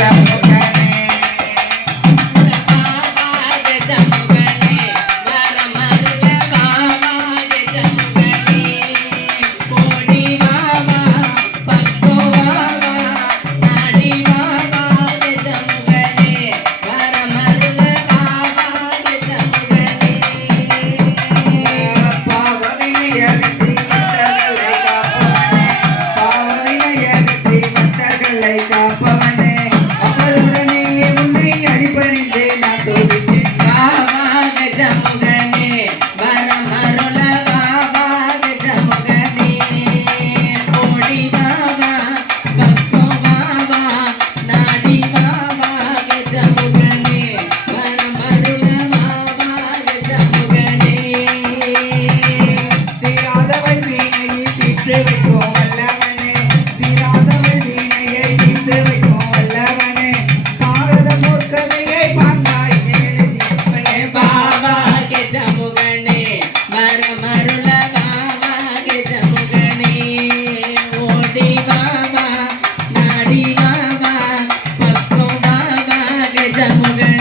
Yeah. mulher.